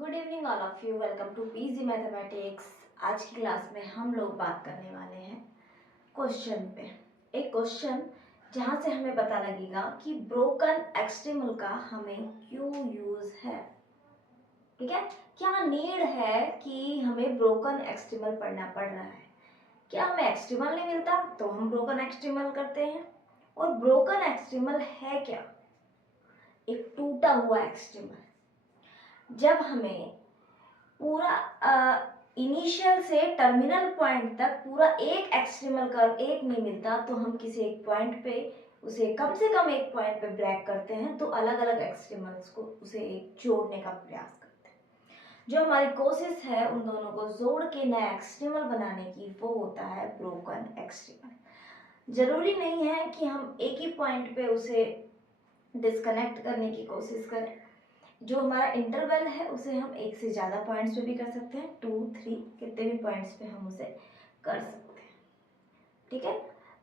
Good evening all of you. Welcome to PG mathematics. आज की class में हम लोग बात करने वाले हैं क्वेश्चन पे। एक क्वेश्चन जहाँ से हमें पता लगेगा कि ब्रोकन एक्सट्रीमल का हमें क्यों यूज है। ठीक है, क्या नीड है कि हमें ब्रोकन एक्सट्रीमल पढ़ना पड़ रहा है। क्या हमें एक्सट्रीमल नहीं मिलता तो हम ब्रोकन एक्सट्रीमल करते हैं। और ब्रोकन एक्सट्रीमल है क्या? एक टूटा हुआ एक्सट्रीमल। जब हमें पूरा इनिशियल से टर्मिनल पॉइंट तक पूरा एक एक्सट्रीमल कर्व एक नहीं मिलता तो हम किसी एक पॉइंट पे उसे कम से कम एक पॉइंट पे ब्रेक करते हैं, तो अलग अलग एक्सट्रीमल्स को उसे एक जोड़ने का प्रयास करते हैं। जो हमारी कोशिश है उन दोनों को जोड़ के नया एक्सट्रीमल बनाने की, वो होता है ब्रोकन एक्सट्रीमल। जरूरी नहीं है कि हम एक ही पॉइंट पे उसे डिस्कनेक्ट करने की कोशिश करें। जो हमारा इंटरवल है उसे हम एक से ज़्यादा पॉइंट्स पे भी कर सकते हैं, 2, 3 कितने भी पॉइंट्स पे हम उसे कर सकते हैं। ठीक है,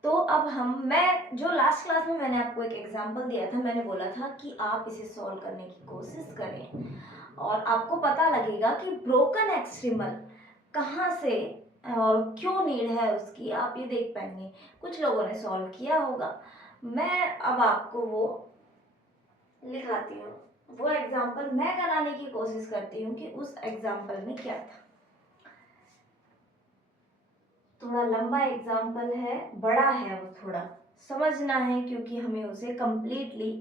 तो अब मैं जो लास्ट क्लास में मैंने आपको एक एग्जांपल दिया था, मैंने बोला था कि आप इसे सॉल्व करने की कोशिश करें और आपको पता लगेगा कि ब्रोकन एक्सट्रीमल कहाँ से और क्यों नीड है उसकी, आप ये देख पाएंगे। कुछ लोगों ने सॉल्व किया होगा, मैं अब आपको वो लिखाती हूँ। वो एग्जाम्पल मैं कराने की कोशिश करती हूँ कि उस एग्जाम्पल में क्या था। थोड़ा लंबा एग्जाम्पल है, बड़ा है, वो थोड़ा समझना है क्योंकि हमें उसे कंप्लीटली,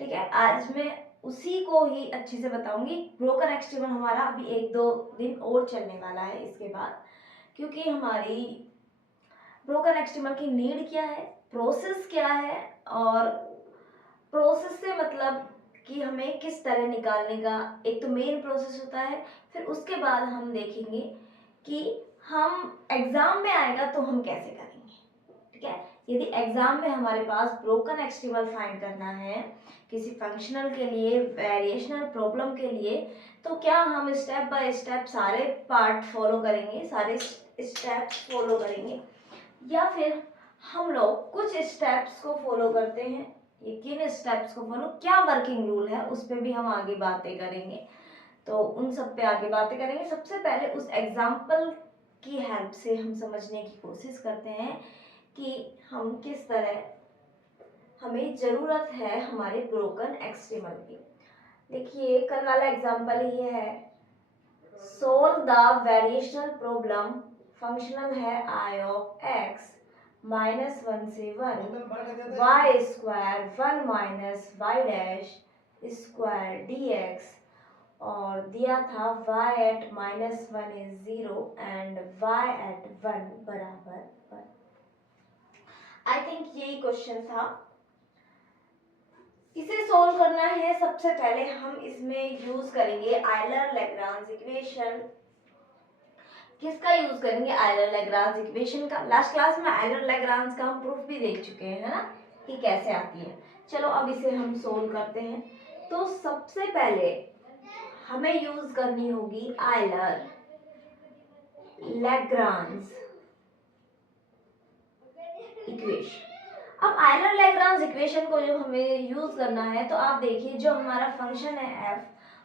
ठीक है, आज मैं उसी को ही अच्छे से बताऊंगी। ब्रोकन एक्सट्रीमल हमारा अभी 1-2 दिन और चलने वाला है इसके बाद, क्योंकि हमारी ब्रोकन एक्सट्रीमल की नीड क्या है, प्रोसेस क्या है, और प्रोसेस से मतलब कि हमें किस तरह निकालने का एक तो मेन प्रोसेस होता है। फिर उसके बाद हम देखेंगे कि हम एग्जाम में आएगा तो हम कैसे करेंगे। ठीक है, यदि एग्जाम में हमारे पास ब्रोकन एक्सट्रीमल फाइंड करना है किसी फंक्शनल के लिए, वेरिएशनल प्रॉब्लम के लिए, तो क्या हम स्टेप बाय स्टेप सारे पार्ट फॉलो करेंगे, सारे स्टेप्स फॉलो करेंगे, या फिर हम लोग कुछ स्टेप्स को फॉलो करते हैं। ये किन स्टेप्स को फॉलो, क्या वर्किंग रूल है, उस पर भी हम आगे बातें करेंगे। तो उन सब पे आगे बातें करेंगे। सबसे पहले उस एग्जाम्पल की हेल्प से हम समझने की कोशिश करते हैं कि हम किस तरह, हमें ज़रूरत है हमारे ब्रोकन एक्सट्रीमल की। देखिए कल वाला एग्जाम्पल ये है, solve the variational problem, functional है आई ऑफ एक्स -1 से 1 Y square 1 minus Y dash square D X, और दिया था y at -1 is 0 and y at 1 बराबर 1। आई थिंक यही क्वेश्चन था। इसे सॉल्व करना है, सबसे पहले हम इसमें यूज करेंगे आयलर लैग्रांज इक्वेशन। किसका यूज करेंगे? आयलर लैग्रांज इक्वेशन का। लास्ट क्लास में आयलर लैग्रांज का हम प्रूफ भी देख चुके हैं, है ना, कि कैसे आती है। चलो अब इसे हम सोल्व करते हैं। तो सबसे पहले हमें यूज करनी होगी आयलर लैग्रांज इक्वेशन। अब आयलर लैग्रांज इक्वेशन को जब हमें यूज करना है तो आप देखिए जो हमारा फंक्शन है f,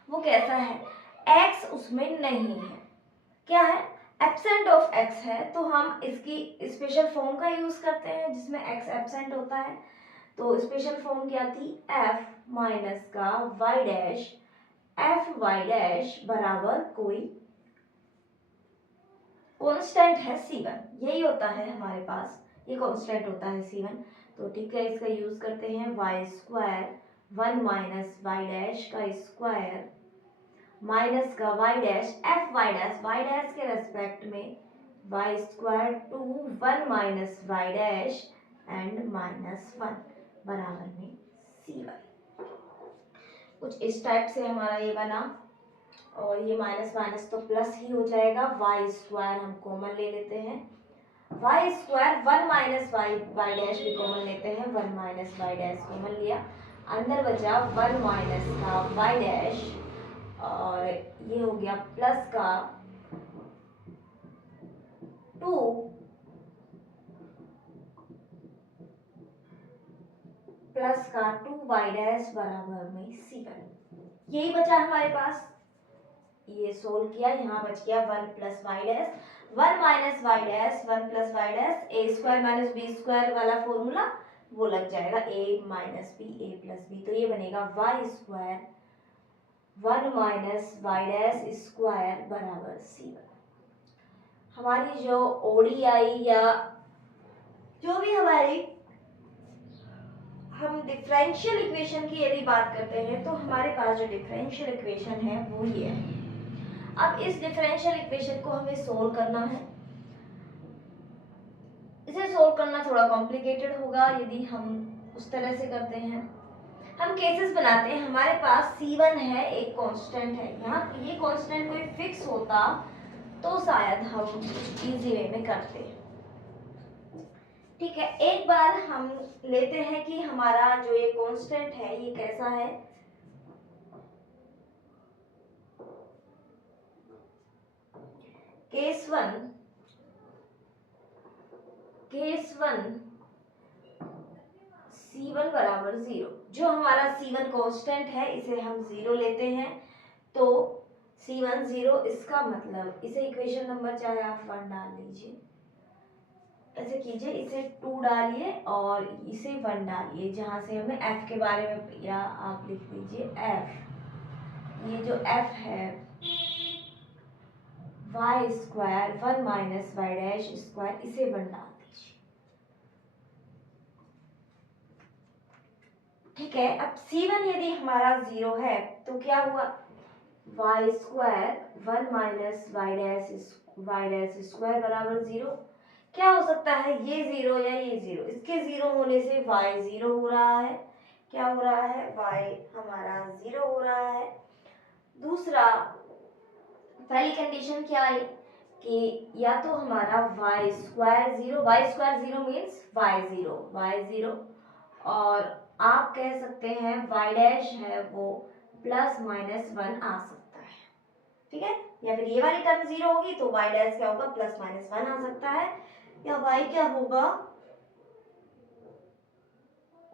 वो कैसा है, x उसमें नहीं है, क्या है, एब्सेंट ऑफ x है। तो हम इसकी स्पेशल फॉर्म का यूज करते हैं जिसमें x एब्सेंट होता है। तो स्पेशल फॉर्म क्या थी, f माइनस का y डैश f y डैश बराबर कोई कांस्टेंट है c1, यही होता है हमारे पास, ये कांस्टेंट होता है c1। तो ठीक है, इसका यूज करते हैं y square 1 minus Y dash का स्क्वायर माइनस का y डैश f y डैश के रेस्पेक्ट में y square two 1 minus Y dash and -1 बराबर में c1। कुछ इस टाइप से हमारा ये बना, और ये माइनस माइनस तो प्लस ही हो जाएगा। वाई स्क्वायर हम कॉमन ले लेते हैं, Y square 1 minus Y dash भी कॉमन लेते हैं, 1 माइनस वाई डैश कॉमन लिया, अंदर बचा 1 माइनस का वाई डैश, और ये हो गया प्लस का 2 प्लस का 2 वाई डैश बराबर में c1। यही बचा हमारे पास। ये सोल्व किया, यहाँ बच गया 1 plus y dash, 1 minus Y dash, 1 plus y dash, a square minus b square वाला फॉर्मूला वो लग जाएगा, a minus b, a plus b, तो ये बनेगा y square 1 minus Y dash square बराबर C1। हमारी जो ओडीआई या जो भी हमारी हम डिफरेंशियल इक्वेशन की यदि बात करते हैं तो हमारे पास जो डिफरेंशियल इक्वेशन है वो ये है। अब इस डिफरेंशियल इक्वेशन को हमें सोल्व करना है। इसे सोल्व करना थोड़ा कॉम्प्लिकेटेड होगा यदि हम उस तरह से करते हैं। हम केसेस बनाते हैं, हमारे पास C1 है, एक कांस्टेंट है, यहाँ ये कांस्टेंट कोई फिक्स होता तो शायद हम इजी वे में करते। ठीक है, एक बार हम लेते हैं कि हमारा जो ये कांस्टेंट है ये कैसा है। केस वन C1 बराबर 0। जो हमारा C1 कांस्टेंट है इसे हम 0 लेते हैं, तो C1 0, इसका मतलब इसे इक्वेशन नंबर चाहे आप 1 डाल लीजिए, ऐसे कीजिए, इसे 2 डालिए और इसे 1 डालिए, जहां से हमें f के बारे में, या आप लिख लीजिए f, ये जो f है Y square 1 minus Y dash square, इसे 1 डाल दीजिए। ठीक है, अब C1 यदि हमारा 0 है तो क्या हुआ, Y square 1 minus Y dash square बराबर 0। क्या हो सकता है, ये 0 या ये 0, इसके 0 होने से y 0 हो रहा है। क्या हो रहा है, y हमारा 0 हो रहा है। दूसरा, पहली कंडीशन क्या है कि या तो हमारा y स्क्वायर 0 मीन्स y 0, और आप कह सकते हैं y डैश है वो प्लस माइनस 1 आ सकता है। ठीक है, या फिर ये वाली टर्म 0 होगी तो y डैश क्या होगा, प्लस माइनस 1 आ सकता है, या y क्या होगा,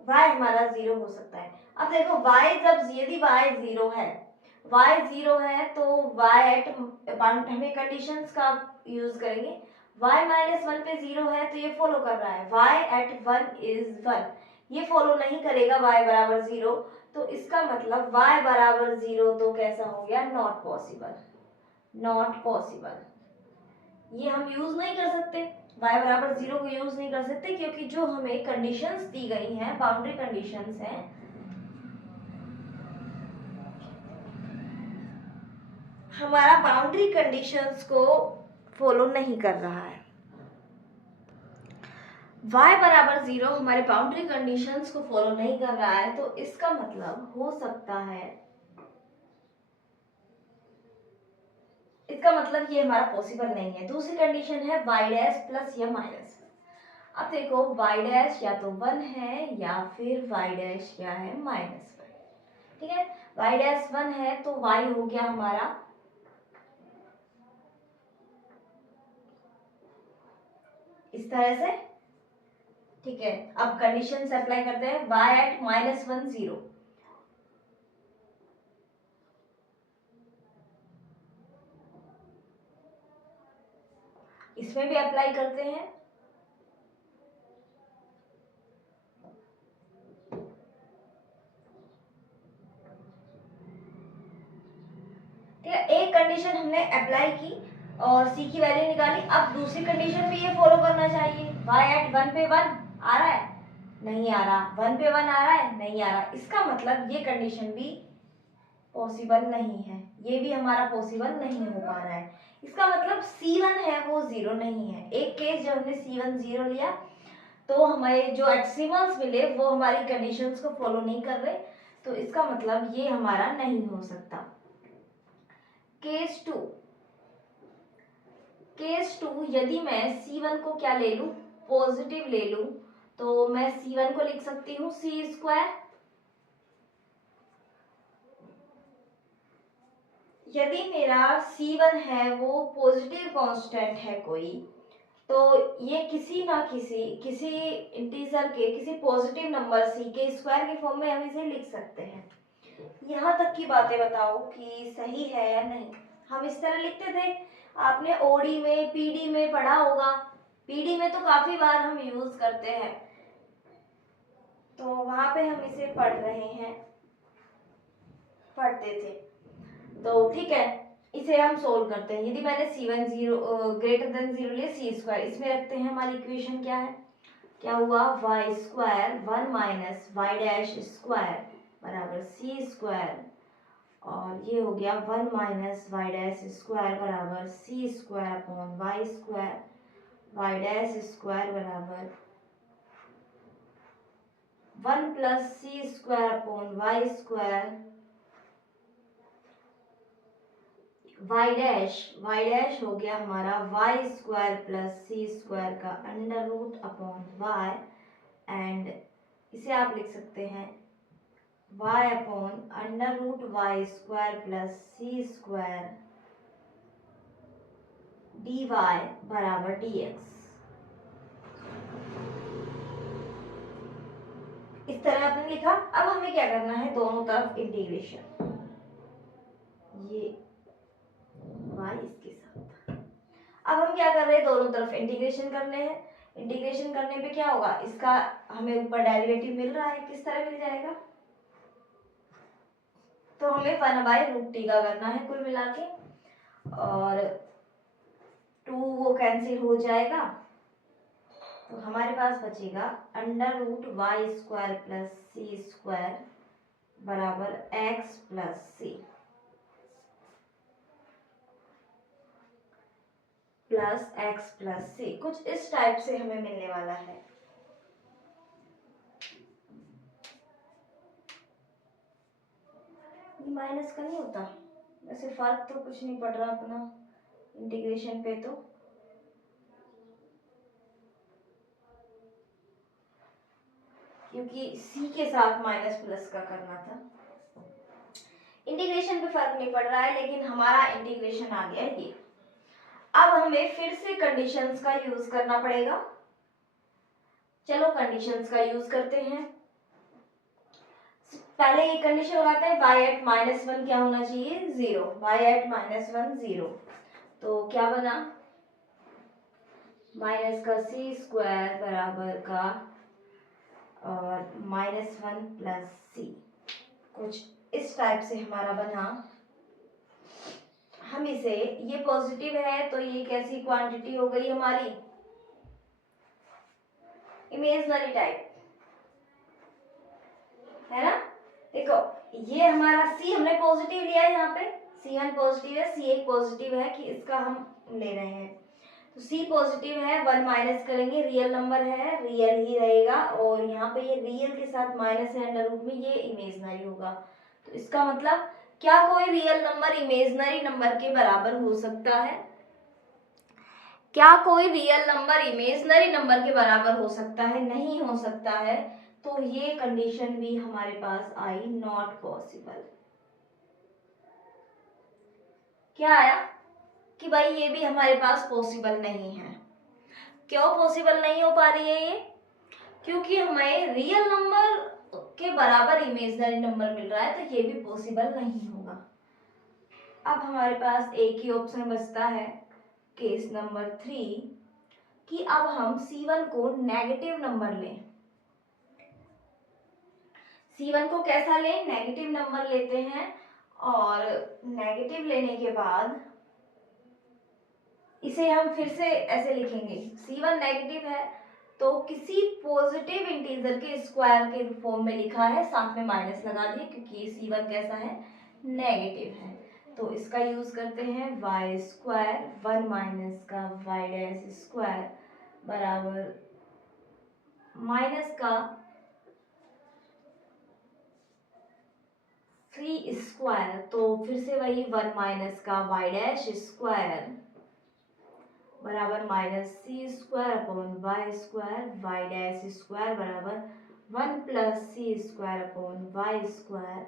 y हमारा 0 हो सकता है। अब देखो y जब, यदि y 0 है, तो y एट, हमें कंडीशंस का यूज करेंगे, y माइनस 1 पे 0 है तो ये फॉलो कर रहा है, y एट 1 इज 1, ये फॉलो नहीं करेगा y बराबर 0, तो इसका मतलब y बराबर 0 तो कैसा हो गया, नॉट पॉसिबल। ये हम यूज नहीं कर सकते, y बराबर 0 को यूज नहीं कर सकते, क्योंकि जो हमें कंडीशंस दी गई हैं, बाउंड्री कंडीशंस हैं, हमारा बाउंड्री कंडीशंस को फॉलो नहीं कर रहा है। y बराबर 0 हमारे बाउंड्री कंडीशंस को फॉलो नहीं कर रहा है, तो इसका मतलब हो सकता है, इसका मतलब ये हमारा पॉसिबल नहीं है। दूसरी कंडीशन है y डैश प्लस या माइनस। अब देखो y डैश या तो 1 है या फिर y डैश क्या है, माइनस 1। ठीक है, y डैश 1 है तो y हो गया हमारा इस तरह से। ठीक है, अब कंडीशन अप्लाई करते हैं, y एट माइनस 1 0, इसमें भी अप्लाई करते हैं। ठीक है, एक कंडीशन हमने अप्लाई की और c की वैल्यू निकाली, अब दूसरी कंडीशन भी ये फॉलो करना चाहिए। y एट 1 पे 1 आ रहा है, नहीं आ रहा, 1 पे 1 आ रहा है, नहीं आ रहा, इसका मतलब ये कंडीशन भी पॉसिबल नहीं है, ये भी हमारा पॉसिबल नहीं हो पा रहा है। इसका मतलब C1 है वो 0 नहीं है। एक केस जब हमने C1 0 लिया तो हमें जो एक्सिमल्स मिले वो हमारी कंडीशंस को फॉलो नहीं कर रहे, तो इसका मतलब ये हमारा नहीं हो सकता। केस टू, यदि मैं C1 को क्या ले लूं, पॉजिटिव ले लूं, तो मैं C1 को लिख सकती हूँ C स्क्वायर। यदि मेरा C1 है वो पॉजिटिव कांस्टेंट है कोई, तो ये किसी इंटीजर के किसी पॉजिटिव नंबर C के स्क्वायर के फॉर्म में हम इसे लिख सकते हैं। यहाँ तक की बातें बताओ कि सही है या नहीं। हम इस तरह लिखते थे। आपने ओडी में, पीडी में पढ़ा होगा। पीडी में तो काफी बार हम यूज करते हैं, तो वहां पे हम इसे पढ़ रहे हैं, पढ़ते थे। तो ठीक है, इसे हम सोल्व करते हैं। यदि मैंने c1 0 ग्रेटर देन 0 लिया, सी स्क्वायर इसमें रखते हैं। हमारी इक्वेशन क्या है, क्या हुआ, Y square 1 minus Y dash square बराबर सी स्क्वायर, और ये हो गया 1 माइनस वाई डैश स्क्वायर बराबर सी square upon y square, y dash square बराबर 1 plus c square upon y square, y dash हो गया हमारा y square plus c square का under root upon y, and इसे आप लिख सकते हैं y upon under root y square plus c square d y बराबर डी एक्स। इस तरह आपने लिखा। अब हमें क्या करना है, दोनों तरफ इंटीग्रेशन, ये y इसके साथ। अब हम क्या कर रहे हैं, दोनों तरफ इंटीग्रेशन करने हैं। इंटीग्रेशन करने पे क्या होगा, इसका हमें ऊपर डेरिवेटिव मिल रहा है, किस तरह मिल जाएगा, तो हमें 1/√t का करना है कुल मिला के, और 2 वो कैंसिल हो जाएगा, तो हमारे पास बचेगा under root y square plus c square बराबर x plus c plus x plus c. कुछ इस टाइप से हमें मिलने वाला है। ये माइनस का नहीं होता, वैसे फर्क तो कुछ नहीं पड़ रहा अपना इंटीग्रेशन पे, तो क्योंकि c के साथ माइनस प्लस का करना था। इंटीग्रेशन पे फर्क नहीं पड़ रहा है, लेकिन हमारा इंटीग्रेशन आ गया ये। अब हमें फिर से कंडीशंस का यूज करना पड़ेगा। चलो कंडीशंस का यूज करते हैं। पहले ये कंडीशन लगाते हैं, y एट -1 क्या होना चाहिए, 0, y एट -1 0, तो क्या बना, माइनस का सी स्क्वायर बराबर का और -1 प्लस सी, कुछ इस टाइप से हमारा बना। हम इसे, ये पॉजिटिव है तो ये कैसी क्वांटिटी हो गई हमारी, इमेजनरी टाइप, है ना। देखो ये हमारा c हमने पॉजिटिव लिया है, यहाँ पे c1 पॉजिटिव है, c एक पॉजिटिव है कि इसका हम ले रहे हैं, तो c पॉजिटिव है, 1 माइनस करेंगे, रियल नंबर है, रियल ही रहेगा, और यहाँ पे ये रियल के साथ माइनस है अंडर रूट में, ये इमेजनरी होगा। तो इसका मतलब क्या कोई रियल नंबर इमेजनरी नंबर के बराबर हो सकता है, क्या कोई रियल नंबर इमेजनरी नंबर के बराबर हो सकता है, नहीं हो सकता है। तो ये कंडीशन भी हमारे पास आई, नॉट पॉसिबल। क्या आया कि भाई ये भी हमारे पास पॉसिबल नहीं है। क्यों पॉसिबल नहीं हो पा रही है ये, क्योंकि हमें रियल नंबर के बराबर इमेजनरी नंबर मिल रहा है, तो ये भी पॉसिबल नहीं होगा। अब हमारे पास एक ही ऑप्शन बचता है, केस नंबर 3, कि अब हम C1 को नेगेटिव नंबर लें। C1 को कैसा लें, नेगेटिव नंबर लेते हैं, और नेगेटिव लेने के बाद इसे हम फिर से ऐसे लिखेंगे, C1 नेगेटिव है तो किसी पॉजिटिव इंटीजर के स्क्वायर के फॉर्म में लिखा है, साथ में माइनस लगा दिए क्योंकि C1 कैसा है, नेगेटिव है। तो इसका यूज करते हैं, वाई स्क्वायर 1 माइनस का वाई डैश स्क्वायर बराबर माइनस का 3 स्क्वायर, तो फिर से वही 1 माइनस का वाई डैश स्क्वायर बराबर minus c square upon y square, y dash square बराबर 1 plus c square upon y square,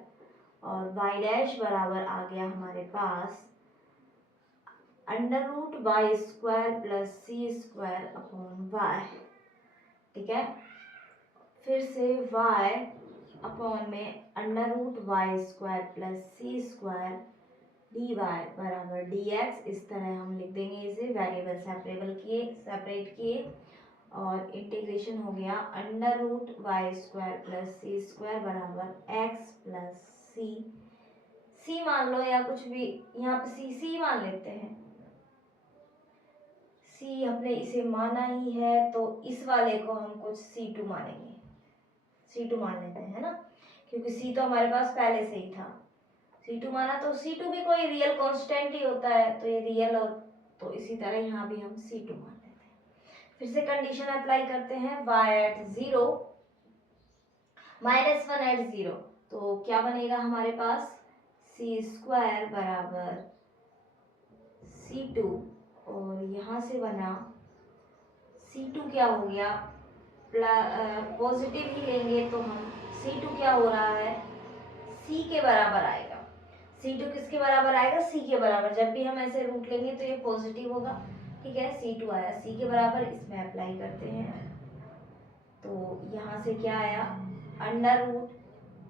और वाई डैश बराबर आ गया हमारे पास under root y square plus c square upon y. ठीक है, फिर से y अपॉन में under root y square plus c square dy बराबर dx, इस तरह हम लिख देंगे इसे, वेरिएबल सेपरेट किए और इंटीग्रेशन हो गया under root y square plus c square बराबर एक्स प्लस सी मान लो या कुछ भी, यहाँ पे सी मान लेते हैं, सी हमने इसे माना ही है तो इस वाले को हम कुछ C2 मानेंगे, C2 मान लेते हैं ना, क्योंकि C तो हमारे पास पहले से ही था, C2 माना तो C2 भी कोई रियल कांस्टेंट ही होता है, तो ये रियल और तो इसी तरह यहाँ भी हम C2 मान लेते हैं। फिर से कंडीशन अप्लाई करते हैं, y एट 0 -1 एट 0, तो क्या बनेगा हमारे पास C स्क्वायर बराबर C2 और यहाँ से बना C2 क्या हो गया, पॉजिटिव ही लेंगे तो हम C2 क्या हो रहा है, C के बराबर आएगा। C2 किसके बराबर आएगा, C के बराबर, जब भी हम ऐसे रूट लेंगे तो ये पॉजिटिव होगा, ठीक है। C2 आया C के बराबर, इसमें अप्लाई करते हैं तो यहाँ से क्या आया, under root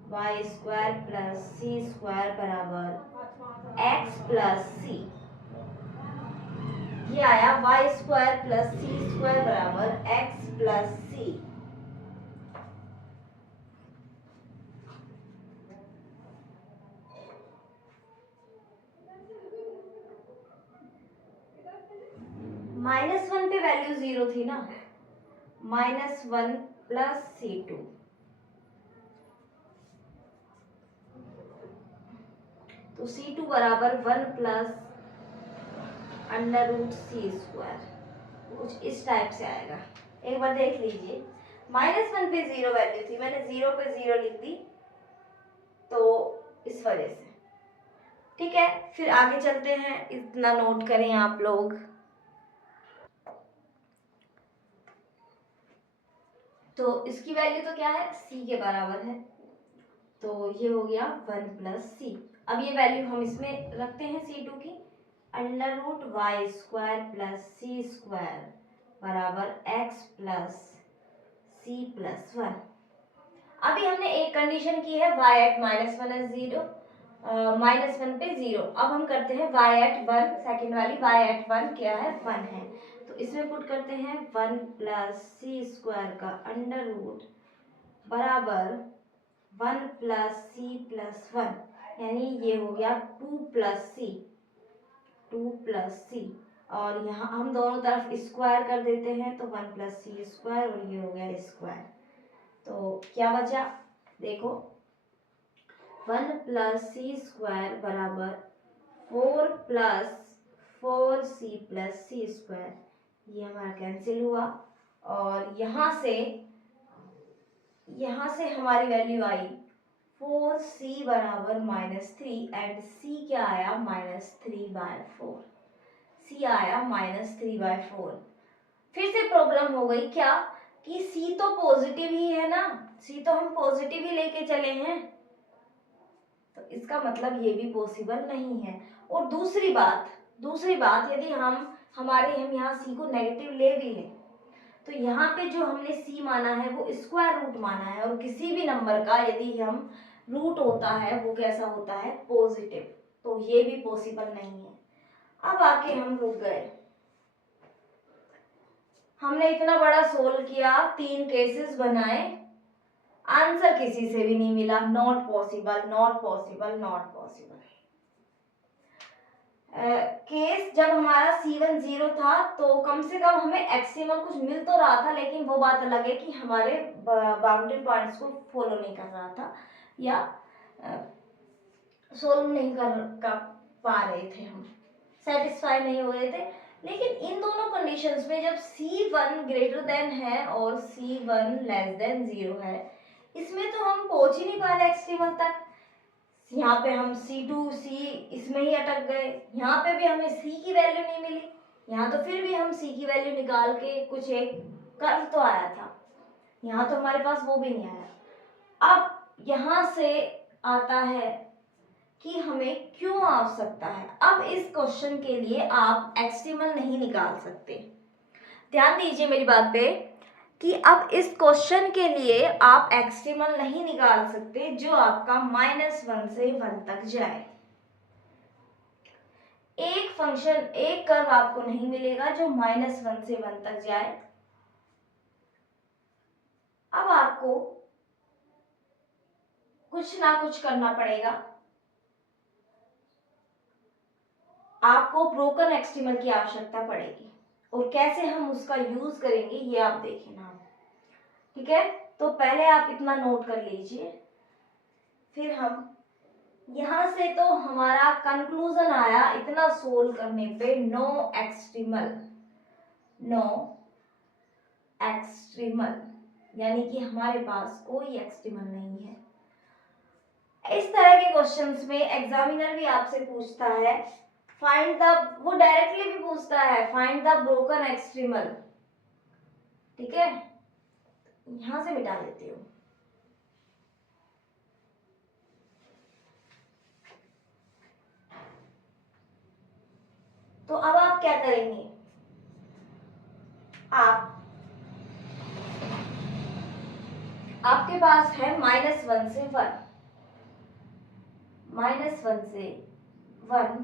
y square plus c square बराबर एक्स प्लस सी, ये आया y square plus c square बराबर एक्स प्लस सी। -1 पे वैल्यू 0 थी ना, -1 प्लस C2, तो C2 बराबर 1 प्लस अंडर रूट सी स्क्वायर, कुछ इस टाइप से आएगा। एक बार देख लीजिए, -1 पे 0 वैल्यू थी, मैंने 0 पे 0 लिख दी तो इस वजह से, ठीक है। फिर आगे चलते हैं, इतना नोट करें आप लोग। तो इसकी वैल्यू तो क्या है, C के बराबर है, तो ये हो गया 1 प्लस सी। अब ये वैल्यू हम इसमें रखते हैं C2 की, under root y square plus c square बराबर एक्स प्लस सी प्लस 1। अभी हमने एक कंडीशन की है y एट -1 एट 0, -1 पे 0। अब हम करते हैं y एट 1, सेकेंड वाली y एट 1 क्या है, 1 है, तो इसमें पुट करते हैं 1 प्लस सी स्क्वायर का अंडर रूट बराबर 1 प्लस सी प्लस 1, यानी ये हो गया 2 प्लस सी, और यहाँ हम दोनों तरफ स्क्वायर कर देते हैं तो 1 प्लस सी स्क्वायर और ये हो गया स्क्वायर, तो क्या बचा देखो, 1 प्लस सी स्क्वायर बराबर 4 plus 4c plus c square, ये हमारा कैंसिल हुआ और यहाँ से हमारी वैल्यू आई 4c बराबर -3 एंड c क्या आया, -3/4, c आया -3/4। फिर से प्रॉब्लम हो गई क्या कि c तो पॉजिटिव ही है ना, c तो हम पॉजिटिव ही लेके चले हैं, तो इसका मतलब ये भी पॉसिबल नहीं है। और दूसरी बात यदि हम यहाँ c को नेगेटिव ले भी लें तो यहाँ पे जो हमने c माना है वो स्क्वायर रूट माना है, और किसी भी नंबर का यदि हम रूट होता है वो कैसा होता है, पॉजिटिव, तो ये भी पॉसिबल नहीं है। अब आके हम रुक गए, हमने इतना बड़ा सोल्व किया, 3 केसेस बनाए, आंसर किसी से भी नहीं मिला, not possible, not possible, not possible. Case जब हमारा C1 0 था तो कम से कम हमें एक्सिमल कुछ मिल तो रहा था, लेकिन वो बात अलग है कि हमारे बाउंड्री पॉइंट्स को फॉलो नहीं कर रहा था या सोल्व नहीं कर पा रहे थे, हम सेटिस्फाई नहीं हो रहे थे। लेकिन इन दोनों कंडीशंस में जब C1 ग्रेटर देन है और C1 लेस देन 0 है, इसमें तो हम पहुंच ही नहीं पा रहे एक्सट्रीमल तक। यहाँ पे हम C इसमें ही अटक गए, यहाँ पे भी हमें C की वैल्यू नहीं मिली, यहाँ तो फिर भी हम C की वैल्यू निकाल के कुछ एक कर्व तो आया था, यहाँ तो हमारे पास वो भी नहीं आया। अब यहाँ से आता है कि हमें क्यों आवश्यकता है। अब इस क्वेश्चन के लिए आप एक्सट्रीमल नहीं निकाल सकते, ध्यान दीजिए मेरी बात पे कि अब इस क्वेश्चन के लिए आप एक्सट्रीमल नहीं निकाल सकते जो आपका -1 से 1 तक जाए। एक फंक्शन, एक कर्व आपको नहीं मिलेगा जो -1 से 1 तक जाए। अब आपको कुछ ना कुछ करना पड़ेगा, आपको ब्रोकन एक्सट्रीमल की आवश्यकता पड़ेगी, और कैसे हम उसका यूज करेंगे ये आप देखें ना। ठीक है, तो पहले आप इतना नोट कर लीजिए, फिर हम यहां से तो हमारा कंक्लूजन आया इतना सोल्व करने पे, नो एक्सट्रीमल, नो एक्सट्रीमल, यानी कि हमारे पास कोई एक्सट्रीमल नहीं है। इस तरह के क्वेश्चंस में एग्जामिनर भी आपसे पूछता है फाइंड द, वो डायरेक्टली भी पूछता है फाइंड द ब्रोकन एक्सट्रीमल। ठीक है, यहां से मिटा देती हूँ। तो अब आप क्या करेंगे, आपके पास है -1 से 1, -1 से 1,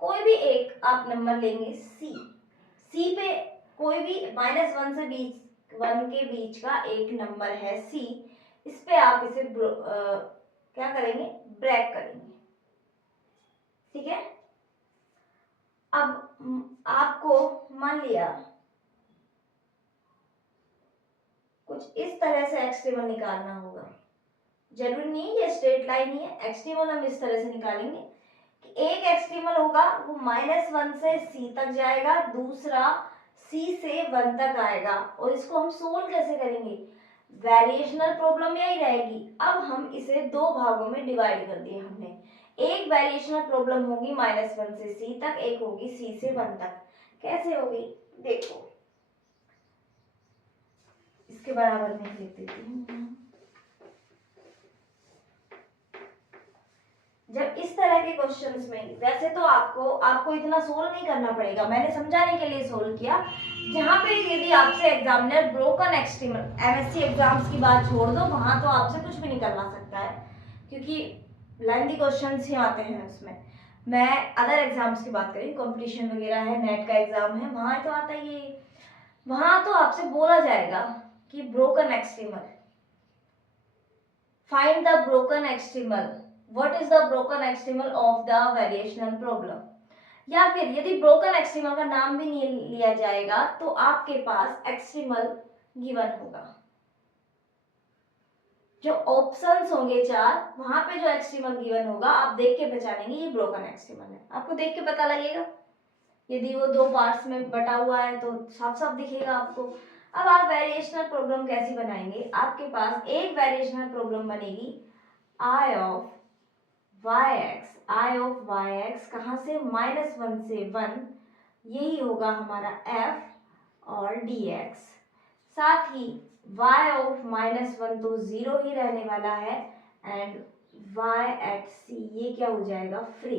कोई भी एक आप नंबर लेंगे सी पे, कोई भी -1 से 1 के बीच का एक नंबर है सी, इस पे आप इसे क्या करेंगे, ब्रेक करेंगे। ठीक है, अब आपको मान लिया कुछ इस तरह से एक्सट्रीमल निकालना होगा, जरूरी नहीं ये स्ट्रेट लाइन ही है, एक्सट्रीमल हम इस तरह से निकालेंगे कि एक एक्सट्रीमल होगा वो -1 से सी तक जाएगा, दूसरा सी से 1 तक आएगा, और इसको हम सोल्व कैसे करेंगे, वेरिएशनल प्रॉब्लम यही रहेगी। अब हम इसे दो भागों में डिवाइड कर दिया हमने, एक वेरिएशनल प्रॉब्लम होगी -1 से सी तक, एक होगी सी से 1 तक। कैसे होगी देखो, इसके बराबर में लिख देती हूँ। जब इस तरह के क्वेश्चंस में, वैसे तो आपको इतना सोल्व नहीं करना पड़ेगा, मैंने समझाने के लिए सोल्व किया। जहां पे यदि आपसे examiner broken extremal, MSc exams की बात छोड़ दो, वहां तो आपसे कुछ भी नहीं करवा सकता है, क्योंकि लेंथी क्वेश्चंस ही आते हैं उसमें। मैं अदर एग्जाम्स की बात करी, कंपटीशन वगैरह है, नेट का एग्जाम है, वहां तो आता ही है, वहां तो आपसे बोला जाएगा कि broken extremal, find the broken extremal, what is the broken extremal of the variational problem, या फिर यदि ब्रोकन एक्सट्रीमल का नाम भी नहीं लिया जाएगा तो आपके पास एक्सट्रीमल गिवन होगा, जो ऑप्शंस होंगे 4, वहां पे जो एक्सट्रीमल गिवन होगा आप देख के पहचानेंगे ये ब्रोकन एक्सट्रीमल है, आपको देख के पता लगेगा। यदि वो दो पार्ट्स में बटा हुआ है तो साफ साफ दिखेगा आपको। अब आप वेरिएशनल प्रॉब्लम कैसी बनाएंगे, आपके पास एक वेरिएशनल प्रॉब्लम बनेगी आई ऑफ ऑफ वाई एक्स, कहाँ से, -1 से 1, यही होगा हमारा f और dx। साथ ही y ऑफ -1 तो 0 ही रहने वाला है, एंड y एट c ये क्या हो जाएगा, फ्री,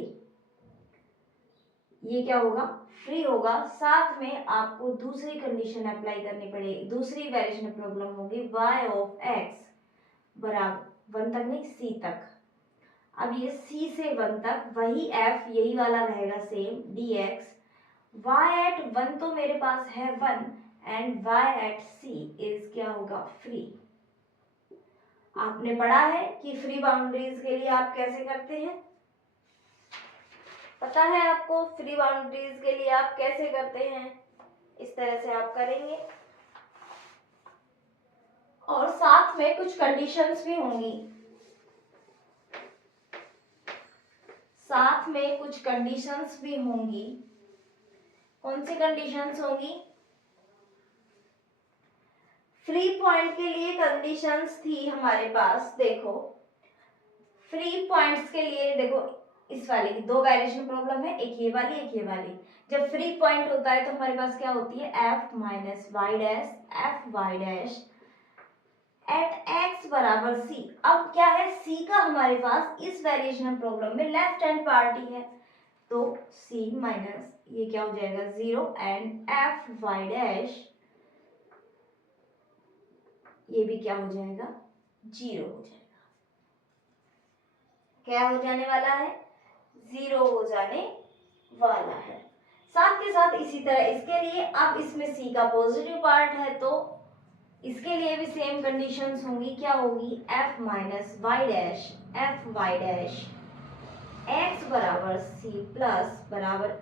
ये क्या होगा, फ्री होगा। साथ में आपको दूसरी कंडीशन अप्लाई करनी पड़ेगी, दूसरी वेरिएशन प्रॉब्लम होगी y ऑफ x बराबर 1 तक नहीं c तक। अब ये c से 1 तक वही f, यही वाला रहेगा सेम, dx, y एट 1 तो मेरे पास है 1, and y at c is क्या होगा, फ्री। आपने पढ़ा है कि फ्री बाउंड्रीज के लिए आप कैसे करते हैं, पता है आपको, फ्री बाउंड्रीज के लिए आप कैसे करते हैं, इस तरह से आप करेंगे। और साथ में कुछ कंडीशंस भी होंगी, साथ में कुछ कंडीशंस भी होंगी। कौन सी कंडीशंस होंगी, फ्री पॉइंट के लिए कंडीशंस थी हमारे पास, देखो फ्री पॉइंट्स के लिए, देखो इस वाले की दो वेरिएशन प्रॉब्लम है, एक ये वाली एक ये वाली। जब फ्री पॉइंट होता है तो हमारे पास क्या होती है, f minus Y dash, F Y dash at x बराबर c। अब क्या है, c का हमारे पास इस वेरिएशन प्रॉब्लम में लेफ्ट हैंड पार्टी है, तो c माइनस ये क्या हो जाएगा 0, एंड एफ वाई डैश ये भी क्या हो जाएगा, 0 हो जाएगा। क्या हो जाने वाला है, 0 हो जाने वाला है। साथ के साथ इसी तरह इसके लिए, अब इसमें c का पॉजिटिव पार्ट है तो इसके लिए भी सेम कंडीशंस होंगी। क्या होगी? f minus Y dash F Y dash X बराबर c प्लस बराबर,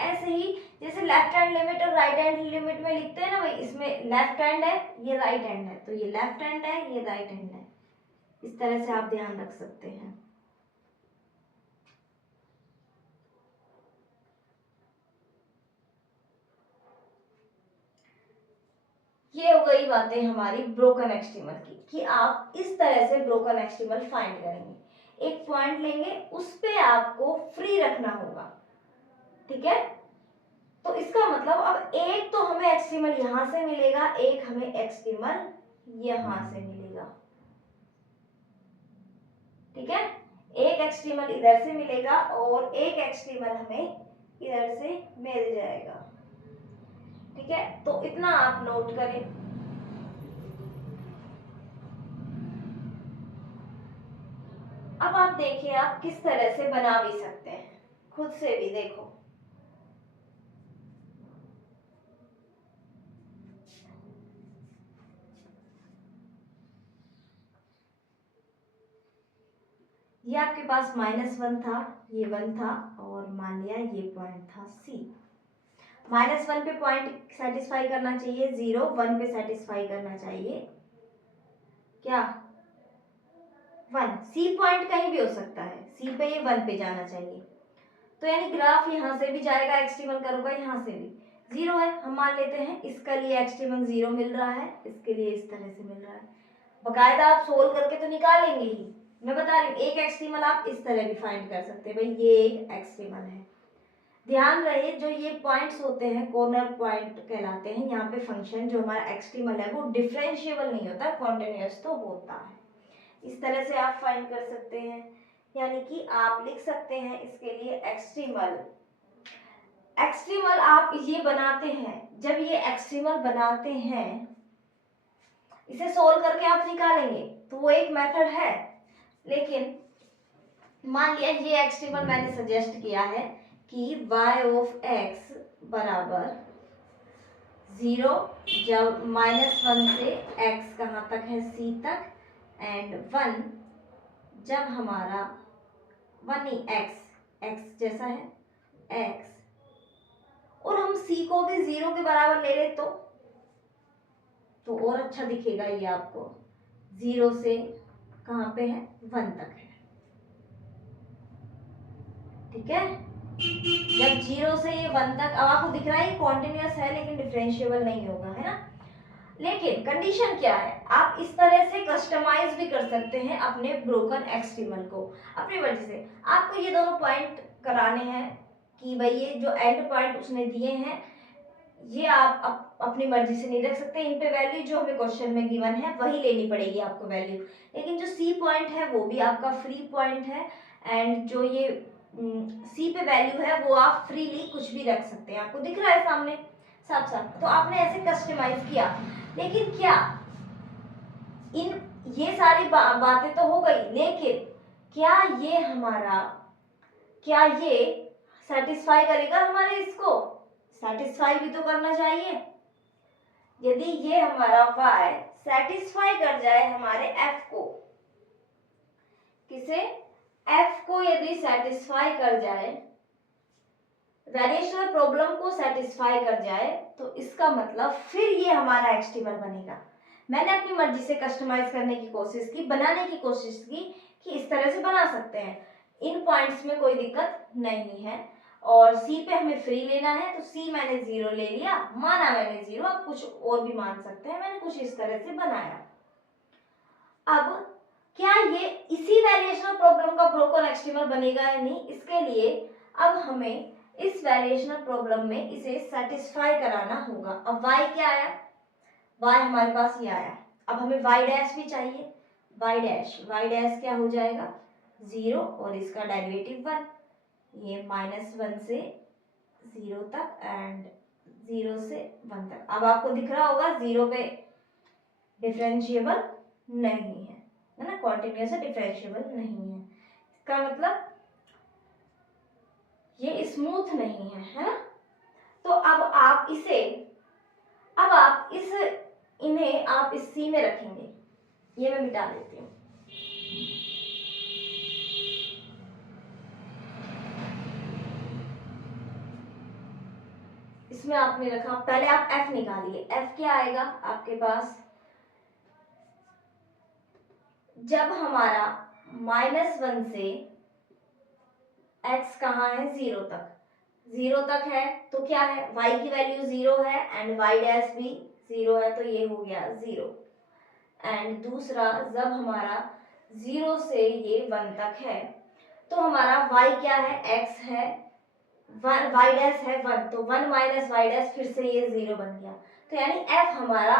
ऐसे ही जैसे लेफ्ट हैंड लिमिट और राइट हैंड लिमिट में लिखते हैं ना भाई, इसमें लेफ्ट हैंड है, ये राइट हैंड है, तो ये लेफ्ट हैंड है, ये राइट हैंड है। इस तरह से आप ध्यान रख सकते हैं। ये हो गई बातें हमारी ब्रोकन एक्सट्रीमल की, कि आप इस तरह से ब्रोकन एक्सट्रीमल फाइंड करेंगे। एक पॉइंट लेंगे, उस पे आपको फ्री रखना होगा, ठीक है। तो इसका मतलब अब एक तो हमें एक्सट्रीमल यहां से मिलेगा, एक हमें एक्सट्रीमल यहां से मिलेगा, ठीक है। एक एक्सट्रीमल इधर से मिलेगा और एक एक्सट्रीमल हमें इधर से मिल जाएगा, ठीक है। तो इतना आप नोट करें। अब आप देखिए आप किस तरह से बना भी सकते हैं, खुद से भी देखो। ये आपके पास -1 था, ये 1 था, और मान लिया ये पॉइंट था C। -1 पे पॉइंट सेटिस्फाई करना चाहिए, 0 1 पे सेटिस्फाई करना चाहिए, क्या 1। C पॉइंट कहीं भी हो सकता है, C पे ये 1 पे जाना चाहिए। तो यानी ग्राफ यहाँ से भी जाएगा, एक्सट्रीमल करूंगा यहाँ से भी 0 है, हम मान लेते हैं। इसका लिए एक्सट्रीमल 0 मिल रहा है, इसके लिए इस तरह से मिल रहा है। बकायदा आप सोल्व करके तो निकालेंगे ही, मैं बता रही हूँ। एक एक्सट्रीमल आप इस तरह भी फाइंड कर सकते हैं, भाई ये एक एक्सट्रीमल है। ध्यान रहे जो ये पॉइंट्स होते हैं कॉर्नर पॉइंट कहलाते हैं। यहाँ पे फंक्शन जो हमारा एक्सट्रीमल है वो डिफरेंशिएबल नहीं होता, कॉन्टिन्यूअस तो होता है। इस तरह से आप फाइंड कर सकते हैं, यानी कि आप लिख सकते हैं इसके लिए एक्सट्रीमल। एक्सट्रीमल आप ये बनाते हैं, जब ये एक्सट्रीमल बनाते हैं, इसे सोल्व करके आप निकालेंगे तो वो एक मेथड है। लेकिन मान लिया ये एक्सट्रीमल मैंने सजेस्ट किया है कि y ऑफ x बराबर 0, जब -1 से x कहाँ तक है, c तक, एंड 1 जब हमारा 1 ही x जैसा है x, और हम c को भी 0 के बराबर ले ले तो और अच्छा दिखेगा ये आपको। 0 से कहाँ पे है, 1 तक है, ठीक है। जब 0 से ये 1 तक, अब आपको दिख रहा है ये कॉन्टिन्यूअस है लेकिन डिफरेंशिएबल नहीं होगा, है ना। लेकिन कंडीशन क्या है, आप इस तरह से कस्टमाइज भी कर सकते हैं अपने ब्रोकन एक्सट्रीमल को अपनी मर्जी से। आपको ये दोनों पॉइंट कराने हैं कि भाई ये जो एंड पॉइंट उसने दिए हैं, ये आप अपनी मर्जी से नहीं रख सकते। इन पे वैल्यू जो हमें क्वेश्चन में गिवन है वही लेनी पड़ेगी आपको वैल्यू। लेकिन जो सी पॉइंट है वो भी आपका फ्री पॉइंट है, एंड जो ये सी पे वैल्यू है वो आप फ्रीली कुछ भी रख सकते हैं। आपको दिख रहा है सामने साफ साफ, तो आपने ऐसे कस्टमाइज किया। लेकिन क्या इन ये सारी बातें तो हो गई, लेकिन क्या ये सेटिस्फाई करेगा हमारे इसको? सेटिस्फाई भी तो करना चाहिए। यदि ये हमारा y सेटिस्फाई कर जाए हमारे f को, किसे? f को यदि सेटिस्फाई कर जाए, वेरिएशनल प्रॉब्लम को सेटिस्फाई कर जाए, तो इसका मतलब फिर ये हमारा एक्सट्रीमल बनेगा। मैंने अपनी मर्जी से कस्टमाइज करने की कोशिश की, बनाने की कोशिश की कि इस तरह से बना सकते हैं, इन पॉइंट्स में कोई दिक्कत नहीं है। और C पे हमें फ्री लेना है, तो C मैंने 0 ले लिया, माना मैंने 0, आप कुछ और भी मान सकते हैं, मैंने कुछ इस तरह से बनाया। अब क्या ये इसी वेरिएशनल प्रॉब्लम का ब्रोकन एक्सट्रीमल बनेगा या नहीं, इसके लिए अब हमें इस वेरिएशनल प्रॉब्लम में इसे सेटिस्फाई कराना होगा। अब y क्या आया, y हमारे पास ये आया। अब हमें y डैश भी चाहिए, y डैश क्या हो जाएगा, 0, और इसका डेरिवेटिव 1, ये -1 से 0 तक एंड 0 से 1 तक। अब आपको दिख रहा होगा 0 पे डिफरेंशिएबल नहीं है ना, कॉन्टिन्यूअस है, डिफरेंशिएबल नहीं है। इसका मतलब ये इस स्मूथ नहीं है ना। तो अब आप इन्हें आप इस सी में रखेंगे। ये मैं मिटा देती हूँ। इसमें आपने रखा, पहले आप f निकालिए। f क्या आएगा आपके पास, जब हमारा -1 से x कहाँ है, 0 तक, 0 तक है तो क्या है, y की वैल्यू 0 है एंड y डैश भी 0 है, तो ये हो गया 0। एंड दूसरा, जब हमारा 0 से ये 1 तक है तो हमारा y क्या है, x है, y डैश है 1, तो 1 माइनस y डैश, फिर से ये 0 बन गया। तो यानी f हमारा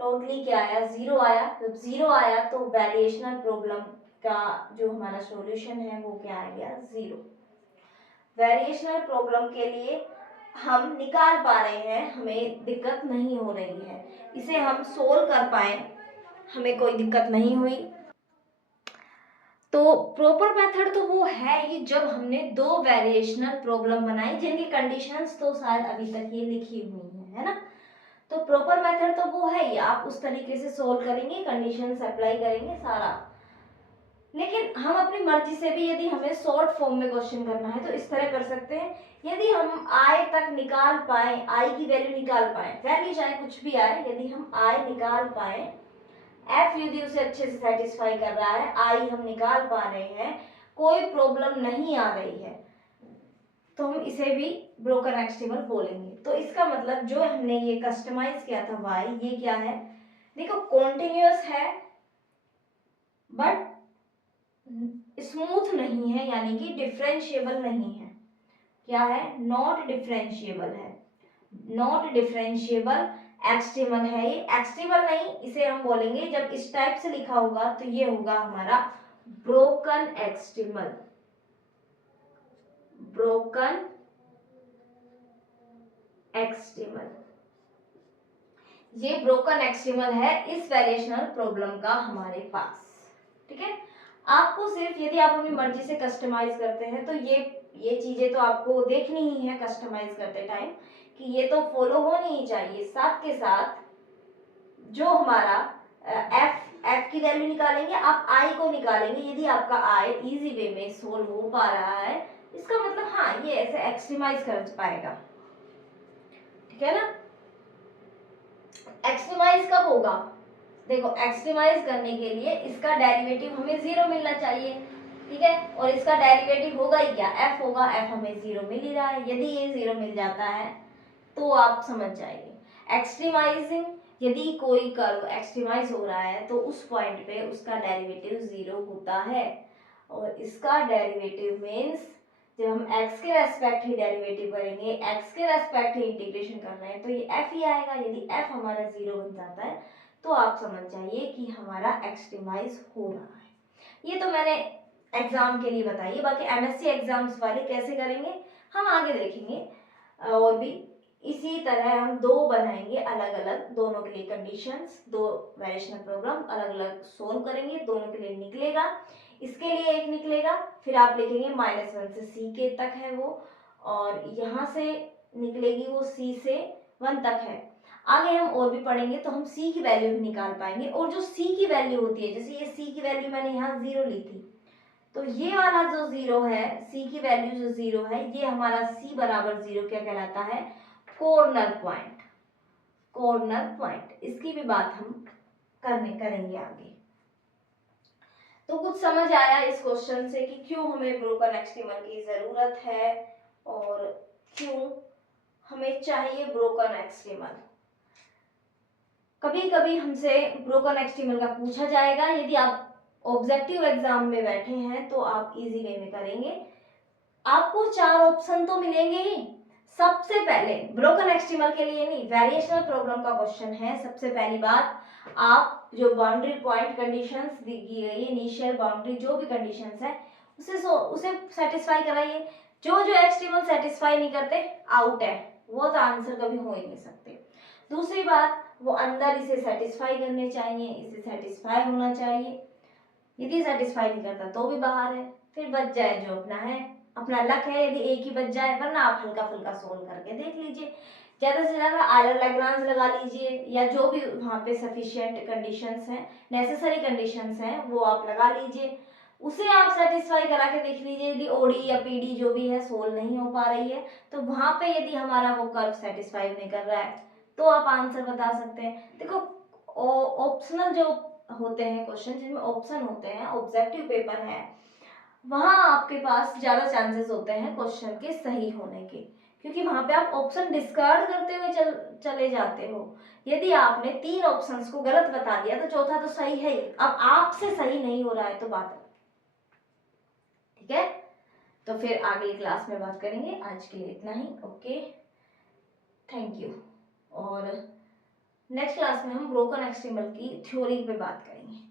टोटली क्या आया, 0 आया। जब 0 आया तो वेरिएशनल प्रॉब्लम का जो हमारा सॉल्यूशन है वो क्या आ गया, 0। वेरिएशनल प्रॉब्लम के लिए हम निकाल पा रहे हैं, हमें दिक्कत नहीं हो रही है, इसे हम सोल्व कर पाए, हमें कोई दिक्कत नहीं हुई। तो प्रॉपर मेथड तो वो है ही जब हमने दो वेरिएशनल प्रॉब्लम बनाई जिनकी कंडीशंस तो शायद अभी तक ये लिखी हुई है ना। तो प्रॉपर मेथड तो वो है ही, आप उस तरीके से सोल्व करेंगे, कंडीशंस अप्लाई करेंगे सारा। लेकिन हम अपनी मर्जी से भी यदि हमें शॉर्ट फॉर्म में क्वेश्चन करना है तो इस तरह कर सकते हैं। यदि हम i तक निकाल पाए, i की वैल्यू निकाल पाए, वैल्यू चाहे कुछ भी आए, यदि हम i निकाल पाए, f यदि उसे अच्छे से सेटिस्फाई कर रहा है, i हम निकाल पा रहे हैं, कोई प्रॉब्लम नहीं आ रही है, तो हम इसे भी ब्रोकन एक्सट्रीमल बोलेंगे। तो इसका मतलब जो हमने ये कस्टमाइज किया था y, ये क्या है, देखो कॉन्टिन्यूअस है बट स्मूथ नहीं है, यानी कि डिफरेंशिएबल नहीं है। क्या है, नॉट डिफरेंशिएबल है, नॉट डिफरेंशिएबल एक्सट्रीमल है। ये एक्सट्रीमल नहीं, इसे हम बोलेंगे जब इस टाइप से लिखा होगा तो ये होगा हमारा ब्रोकन एक्सट्रीमल, ब्रोकन एक्सट्रीमल। ये ब्रोकन एक्सट्रीमल है इस वेरिएशनल प्रॉब्लम का हमारे पास। ठीक है, आपको सिर्फ यदि आप अपनी मर्जी से कस्टमाइज करते हैं तो ये चीजें तो आपको देखनी ही है कस्टमाइज करते टाइम, कि ये तो फॉलो होनी ही चाहिए। साथ के साथ जो हमारा f की वैल्यू निकालेंगे, आप i को निकालेंगे। यदि आपका i इजी वे में सोल्व हो पा रहा है, इसका मतलब हाँ ये ऐसे एक्सट्रीमाइज कर पाएगा। ठीक है ना। एक्सट्रीमाइज कब होगा, देखो एक्सट्रीमाइज करने के लिए इसका डेरिवेटिव हमें 0 मिलना चाहिए। ठीक है, और इसका डेरिवेटिव होगा ही क्या, f होगा, f हमें 0 मिल ही रहा है। यदि ये 0 मिल जाता है तो आप समझ जाइए एक्सट्रीमाइजिंग, यदि कोई कर्व एक्सट्रीमाइज हो रहा है तो उस पॉइंट पे उसका डेरिवेटिव 0 होता है। और इसका डेरिवेटिव मीन्स जब हम x के रेस्पेक्ट ही डेरिवेटिव करेंगे, x के रेस्पेक्ट ही इंटीग्रेशन कर रहे हैं, तो ये f ही आएगा। यदि f हमारा 0 बन जाता है तो आप समझ जाइए कि हमारा एक्सट्रीमाइज हो रहा है। ये तो मैंने एग्जाम के लिए बताइए, बाकी एमएससी एग्जाम्स वाले कैसे करेंगे हम आगे देखेंगे। और भी इसी तरह हम दो बनाएंगे अलग अलग, दोनों के लिए कंडीशंस, दो वेरिएशनल प्रॉब्लम अलग अलग सोल्व करेंगे, दोनों के लिए निकलेगा। इसके लिए एक निकलेगा, फिर आप लिखेंगे -1 से c के तक है वो, और यहाँ से निकलेगी वो c से 1 तक है। आगे हम और भी पढ़ेंगे तो हम c की वैल्यू भी निकाल पाएंगे। और जो c की वैल्यू होती है, जैसे ये c की वैल्यू मैंने यहाँ 0 ली थी, तो ये वाला जो 0 है, c की वैल्यू जो 0 है, ये हमारा c बराबर 0 क्या कहलाता है, कॉर्नर पॉइंट। कॉर्नर पॉइंट, इसकी भी बात हम करेंगे आगे। तो कुछ समझ आया इस क्वेश्चन से कि क्यों हमें ब्रोकन एक्सट्रीमल की जरूरत है और क्यों हमें चाहिए ब्रोकन एक्सट्रीमल। कभी कभी हमसे ब्रोकन एक्सट्रीमल का पूछा जाएगा, यदि आप ऑब्जेक्टिव एग्जाम में बैठे हैं तो आप इजी वे में करेंगे। आपको 4 ऑप्शन तो मिलेंगे ही। सबसे पहले ब्रोकन एक्सट्रीमल के लिए नहीं, वेरिएशनल प्रॉब्लम का क्वेश्चन है। सबसे पहली बात, आप जो बाउंड्री पॉइंट कंडीशंस दी गई, इनिशियल बाउंड्री जो भी कंडीशंस है उसे सेटिस्फाई कराइए। जो एक्सट्रीमल सेटिस्फाई नहीं करते आउट है, वो तो आंसर कभी हो ही नहीं सकते। दूसरी बात, वो अंदर इसे सेटिस्फाई करने चाहिए, इसे सेटिस्फाई होना चाहिए। यदि सेटिस्फाई नहीं करता तो भी बाहर है, फिर बच जाए जो अपना है अपना लक है यदि एक ही बच जाए, वरना आप हल्का फुल्का सोल्व करके देख लीजिए। ज़्यादा से ज़्यादा आयलर लैग्रांज लगा लीजिए, या जो भी वहाँ पे सफिशिएंट कंडीशंस हैं, नेसेसरी कंडीशंस हैं, वो आप लगा लीजिए। उसे आप सेटिस्फाई करा के देख लीजिए। यदि ओडी या पीडी जो भी है सोल्व नहीं हो पा रही है, तो वहाँ पे यदि हमारा वो कर्व सेटिस्फाई नहीं कर रहा है, तो आप आंसर बता सकते हैं। देखो ऑप्शनल जो होते हैं क्वेश्चन, जिनमें ऑप्शन होते हैं, ऑब्जेक्टिव पेपर है, वहां आपके पास ज्यादा चांसेस होते हैं क्वेश्चन के सही होने के, क्योंकि वहां पे आप ऑप्शन डिस्कार्ड करते हुए चले जाते हो। यदि आपने 3 ऑप्शंस को गलत बता दिया तो चौथा तो सही है ही। अब आपसे सही नहीं हो रहा है तो बात, ठीक है। तो फिर अगली क्लास में बात करेंगे। आज के लिए इतना ही। Okay, thank you. और नेक्स्ट क्लास में हम ब्रोकन एक्सट्रीमल की थ्योरी पे बात करेंगे।